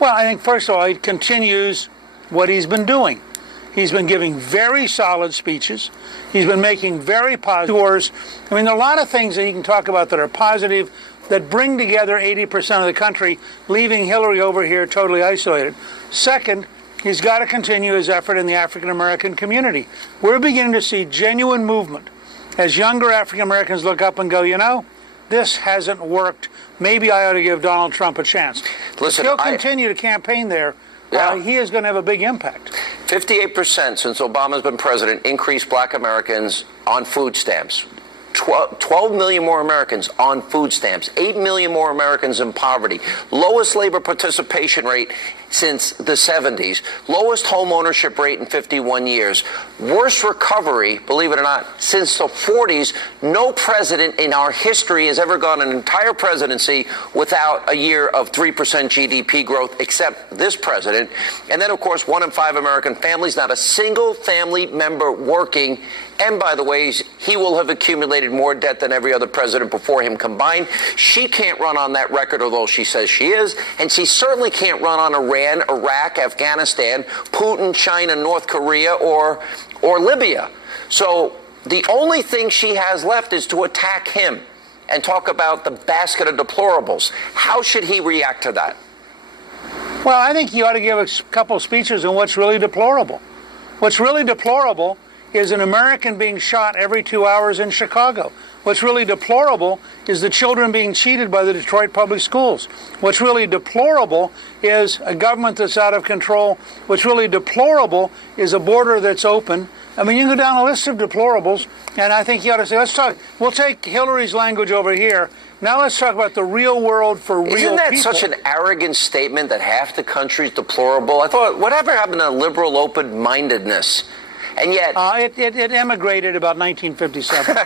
Well, I think, first of all, he continues what he's been doing. He's been giving very solid speeches. He's been making very positive tours. I mean, there are a lot of things that he can talk about that are positive, that bring together 80% of the country, leaving Hillary over here totally isolated. Second, he's got to continue his effort in the African-American community. We're beginning to see genuine movement as younger African-Americans look up and go, you know, this hasn't worked. Maybe I ought to give Donald Trump a chance. Listen, if he'll continue to campaign there, he is going to have a big impact. 58% since Obama's been president increased black Americans on food stamps. 12 million more Americans on food stamps, 8 million more Americans in poverty, lowest labor participation rate since the 70s, lowest home ownership rate in 51 years, worst recovery, believe it or not, since the 40s. No president in our history has ever gone an entire presidency without a year of 3% GDP growth, except this president. And then, of course, 1 in 5 American families, not a single family member working. And by the way, he will have accumulated more debt than every other president before him combined. She can't run on that record, although she says she is. And she certainly can't run on Iran, Iraq, Afghanistan, Putin, China, North Korea, or Libya. So the only thing she has left is to attack him and talk about the basket of deplorables. How should he react to that? Well, I think he ought to give a couple of speeches on what's really deplorable. What's really deplorable is an American being shot every 2 hours in Chicago. What's really deplorable is the children being cheated by the Detroit public schools. What's really deplorable is a government that's out of control. What's really deplorable is a border that's open. I mean, you can go down a list of deplorables, and I think you ought to say, let's talk. We'll take Hillary's language over here. Now let's talk about the real world for real people. Isn't that such an arrogant statement that half the country's deplorable? I thought, whatever happened to liberal open-mindedness? And yet... It emigrated about 1957.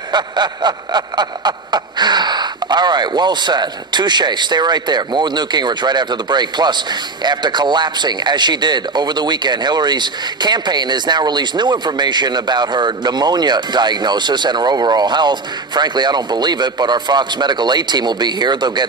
All right, well said. Touche. Stay right there. More with Newt Gingrich right after the break. Plus, after collapsing, as she did over the weekend, Hillary's campaign has now released new information about her pneumonia diagnosis and her overall health. Frankly, I don't believe it, but our Fox Medical A team will be here. They'll get